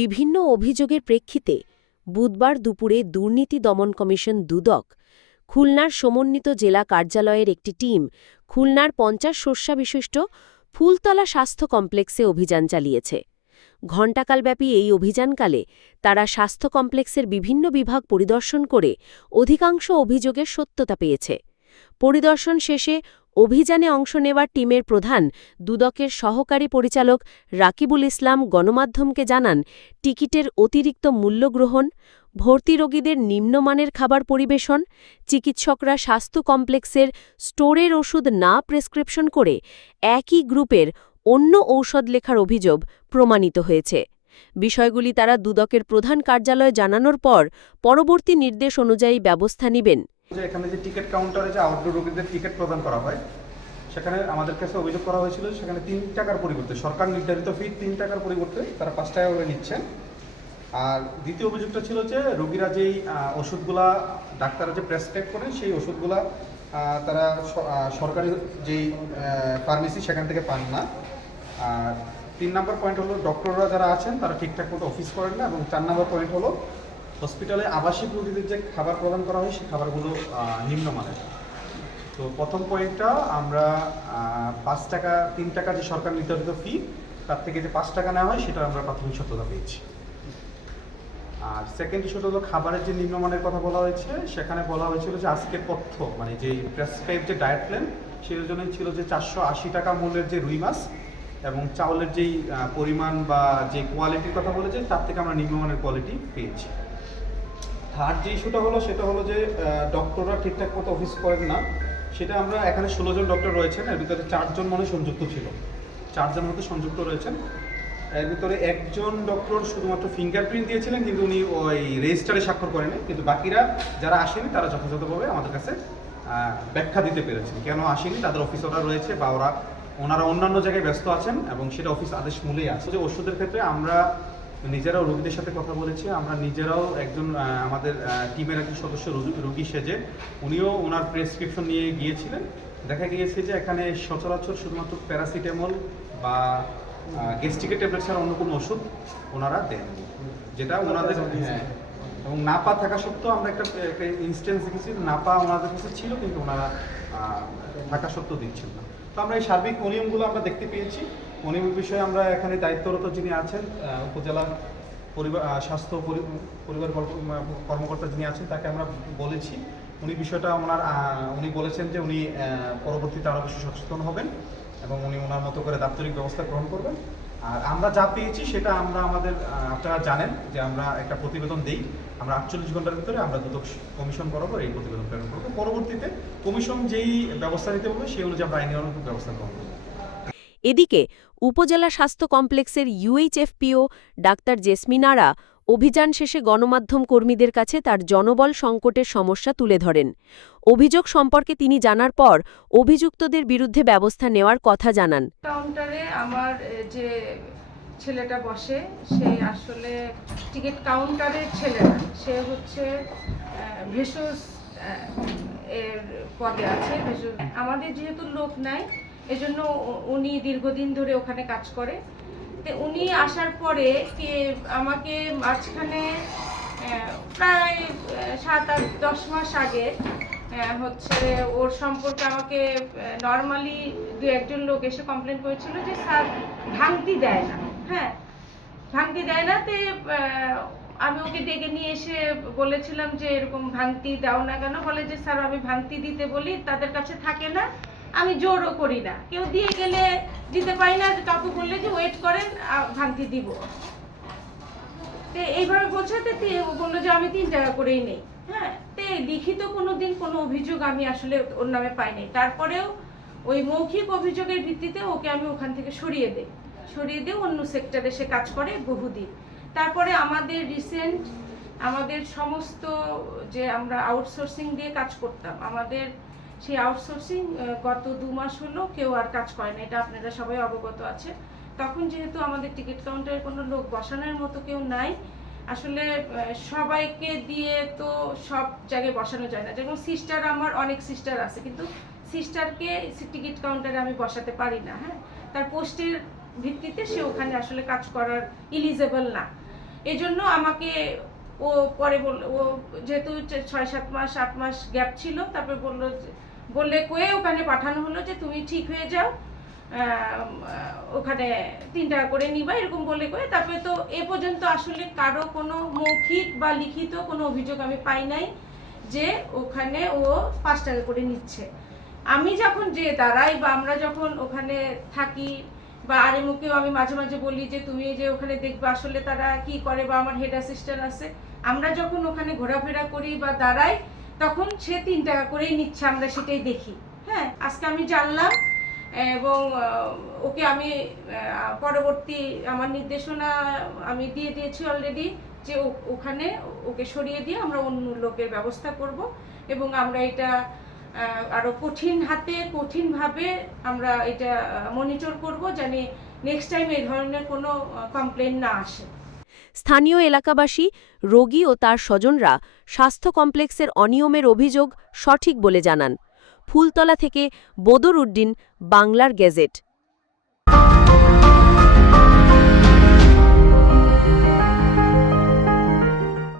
বিভিন্ন অভিযোগের প্রেক্ষিতে বুধবার দুপুরে দুর্নীতি দমন কমিশন দুদক, খুলনার সমন্বিত জেলা কার্যালয়ের একটি টিম খুলনার পঞ্চাশ শস্যাবিশিষ্ট ফুলতলা স্বাস্থ্য কমপ্লেক্সে অভিযান চালিয়েছে। ঘণ্টাকালব্যাপী এই অভিযানকালে তারা স্বাস্থ্য কমপ্লেক্সের বিভিন্ন বিভাগ পরিদর্শন করে অধিকাংশ অভিযোগের সত্যতা পেয়েছে। পরিদর্শন শেষে অভিযানে অংশ নেওয়ার টিমের প্রধান দুদকের সহকারী পরিচালক রাকিবুল ইসলাম গণমাধ্যমকে জানান, টিকিটের অতিরিক্ত মূল্য গ্রহণ, ভর্তি রোগীদের নিম্নমানের খাবার পরিবেশন, চিকিৎসকরা স্বাস্থ্য কমপ্লেক্সের স্টোরের ওষুধ না প্রেসক্রিপশন করে একই গ্রুপের অন্য ঔষধ লেখার অভিযোগ প্রমাণিত হয়েছে। বিষয়গুলি তারা দুদকের প্রধান কার্যালয়ে জানানোর পর পরবর্তী নির্দেশ অনুযায়ী ব্যবস্থা নেবেন। যে এখানে যে টিকিট কাউন্টারে যে আউটডোর রোগীদের টিকিট প্রদান করা হয়, সেখানে আমাদের কাছে অভিযোগ করা হয়েছিল সেখানে তিন টাকার পরিবর্তে, সরকার নির্ধারিত ফি তিন টাকার পরিবর্তে তারা পাঁচ টাকা করে নিচ্ছেন। আর দ্বিতীয় অভিযোগটা ছিল যে রোগীরা যেই ওষুধগুলা ডাক্তাররা যে প্রেসক্রাইব করেন, সেই ওষুধগুলা তারা সরকারি যেই ফার্মেসি সেখান থেকে পান না। আর তিন নম্বর পয়েন্ট হলো ডক্টররা যারা আছেন তারা ঠিকঠাক মতো অফিস করেন না এবং চার নম্বর পয়েন্ট হলো হসপিটালে আবাসিক রোগীদের যে খাবার প্রদান করা হয়, সেই খাবারগুলো নিম্নমানের। তো প্রথম পয়েন্টটা আমরা পাঁচ টাকা, তিন টাকা যে সরকার নির্ধারিত ফি তার থেকে যে পাঁচ টাকা নেওয়া হয়, সেটা আমরা প্রাথমিক সত্যতা পেয়েছি। আর সেকেন্ড ইস্যুটা হলো খাবারের যে নিম্নমানের কথা বলা হয়েছে, সেখানে বলা হয়েছিল যে আজকের তথ্য মানে যে প্রেসক্রাইব যে ডায়েট প্ল্যান সেই জন্যই ছিল যে চারশো আশি টাকা মূল্যের যে রুই মাছ এবং চাউলের যেই পরিমাণ বা যে কোয়ালিটির কথা বলেছে, তার থেকে আমরা নিম্নমানের কোয়ালিটি পেয়েছি। থার্ড যে ইস্যুটা হলো, সেটা হলো যে ডক্টররা ঠিকঠাক মতো অফিস করেন না। সেটা আমরা এখানে ষোলো জন ডক্টর রয়েছেন, এর ভিতরে চারজন মনে সংযুক্ত ছিল। চারজন মধ্যে সংযুক্ত রয়েছেন। এর ভিতরে একজন ডক্টর শুধুমাত্র ফিঙ্গারপ্রিন্ট দিয়েছিলেন, কিন্তু উনি ওই রেজিস্টারে স্বাক্ষর করেনি কিন্তু বাকিরা যারা আসেনি, তারা যথাযথভাবে আমাদের কাছে ব্যাখ্যা দিতে পেরেছেন। কেন আসেনি? তাদের অফিসাররা রয়েছে বা ওরা, ওনারা অন্যান্য জায়গায় ব্যস্ত আছেন এবং সেটা অফিস আদেশ মূলেই আছে। যে ওষুধের ক্ষেত্রে আমরা নিজেরাও রোগীদের সাথে কথা বলেছি। আমরা নিজেরাও একজন আমাদের টিমের একজন সদস্য রোগী- সেজে উনিও ওনার প্রেসক্রিপশন নিয়ে গিয়েছিলেন। দেখা গিয়েছে যে এখানে সচরাচর শুধুমাত্র প্যারাসিটামল বা গেস্টিকের ট্যাবলেট ছাড়া অন্য কোনো ওষুধ ওনারা দেন যেটা ওনাদের হ্যাঁ এবং নাপা থাকা সত্ত্বেও আমরা একটা ইনস্টেন্স দেখেছি, নাপা ওনাদের কাছে ছিল কিন্তু ওনারা থাকা সত্ত্বেও দিচ্ছেন না। আমরা এই সার্বিক অনিয়মগুলো আমরা দেখতে পেয়েছি। অনিয়মের বিষয়ে আমরা এখানে দায়িত্বরত যিনি আছেন উপজেলা পরিবার স্বাস্থ্য পরিবার কর্মকর্তা যিনি আছেন, তাকে আমরা বলেছি। উনি বিষয়টা ওনার উনি বলেছেন যে উনি পরবর্তীতে আরও বেশি সচেতন হবেন এবং উনি ওনার মতো করে দাপ্তরিক ব্যবস্থা গ্রহণ করবেন। আর আমরা যা পেয়েছি সেটা আমরা আমাদের আপনারা জানেন যে আমরা একটা প্রতিবেদন দিই। আমরা আটচল্লিশ ঘণ্টার ভিতরে আমরা দুদক কমিশন বরাবর এই প্রতিবেদন প্রেরণ করব। পরবর্তীতে কমিশন যেই ব্যবস্থা নিতে বলবে সেই অনুযায়ী আমরা আইনি অনুকূল ব্যবস্থা গ্রহণ করব। এদিকে উপজেলা স্বাস্থ্য কমপ্লেক্সের ইউএইচএফপিও ডাক্তার জেসমিনারা অভিযান শেষে গণমাধ্যম কর্মীদের কাছে তার জনবল সংকটের সমস্যা তুলে ধরেন। অভিযোগ সম্পর্কে তিনি জানার পর অভিযুক্তদের বিরুদ্ধে ব্যবস্থা নেওয়ার কথা জানান। কাউন্টারে আমার যে ছেলেটা বসে, সে আসলে টিকিট কাউন্টারের ছেলে সে হচ্ছে ভেষজ এর পদে আছে, ভেষজ। আমাদের যেহেতু লোক নাই, এজন্য উনি দীর্ঘদিন ধরে ওখানে কাজ করে। তো উনি আসার পরে কি আমাকে মাঝখানে প্রায় সাত আট, দশ মাস আগে হচ্ছে ওর সম্পর্কে আমাকে নর্মালি দু একজন লোক এসে কমপ্লেন করেছিল যে, স্যার, ভাঙতি দেয় না। হ্যাঁ ভাঙতি দেয় না তে আমি ওকে ডেকে নিয়ে এসে বলেছিলাম যে, এরকম ভাঙতি দাও না কেন? বলে যে, স্যার, আমি ভাঙতি দিতে বলি, তাদের কাছে থাকে না। আমি জোরও করি না। কেউ দিয়ে গেলে দিতে পারি না কাউকে বললে যে ওয়েট করেন ভাঙতি দিব। তে এইভাবে ও বলল যে আমি তিন টাকা করেই নেই। হ্যাঁ তে লিখিত কোনো দিন কোনো অভিযোগ আমি আসলে ওর নামে পাইনি তারপরেও ওই মৌখিক অভিযোগের ভিত্তিতে ওকে আমি ওখান থেকে সরিয়ে দেই। সরিয়ে দিয়ে অন্য সেক্টরে সে কাজ করে বহুদিন। তারপরে আমাদের রিসেন্ট আমাদের সমস্ত যে আমরা আউটসোর্সিং দিয়ে কাজ করতাম, আমাদের সেই আউটসোর্সিং গত দু মাস হলো কেউ আর কাজ করে না, এটা আপনারা সবাই অবগত আছে তখন যেহেতু আমাদের টিকিট কাউন্টারে কোনো লোক বসানোর মতো কেউ নাই, আসলে সবাইকে দিয়ে তো সব জায়গায় বসানো যায় না। যেমন সিস্টার আমার অনেক সিস্টার আছে, কিন্তু সিস্টারকে টিকিট কাউন্টারে আমি বসাতে পারি না হ্যাঁ? তার পোস্টের ভিত্তিতে সে ওখানে আসলে কাজ করার ইলিজেবল না। এই জন্য আমাকে ও পরে বলল, ও যেহেতু ছয় সাত মাস, আট মাস গ্যাপ ছিল, তারপরে বলল বললে কয়ে ওখানে পাঠানো হলো যে তুমি ঠিক হয়ে যাও ওখানে তিন টাকা করে নিবা, এরকম বলে কয়ে। তারপরে তো এ পর্যন্ত আসলে কারও কোনো মৌখিক বা লিখিত কোনো অভিযোগ আমি পাই নাই যে ওখানে ও পাঁচ টাকা করে নিচ্ছে। আমি যখন যে দাঁড়াই বা আমরা যখন ওখানে থাকি বা আরেমুকেও আমি মাঝে মাঝে বলি যে, তুমি যে ওখানে দেখবে আসলে তারা কি করে বা আমার হেড অ্যাসিস্ট্যান্ট আছে। আমরা যখন ওখানে ঘোরাফেরা করি বা দাঁড়াই তখন সে তিন টাকা করেই নিচ্ছে, আমরা সেটাই দেখি। হ্যাঁ আজকে আমি জানলাম, এবং ওকে আমি পরবর্তী আমার নির্দেশনা আমি দিয়ে দিয়েছি অলরেডি যে ওখানে ওকে সরিয়ে দিয়ে আমরা অন্য লোকের ব্যবস্থা করব, এবং আমরা এটা আরও কঠিন হাতে, কঠিনভাবে আমরা এটা মনিটর করব, জানি নেক্সট টাইম এই ধরনের কোনো কমপ্লেন না আসে। স্থানীয় এলাকাবাসী, রোগী ও তার স্বজনরা স্বাস্থ্য কমপ্লেক্সের অনিয়মের অভিযোগ সঠিক বলে জানান। ফুলতলা থেকে বদর উদ্দিন বাংলার গেজেট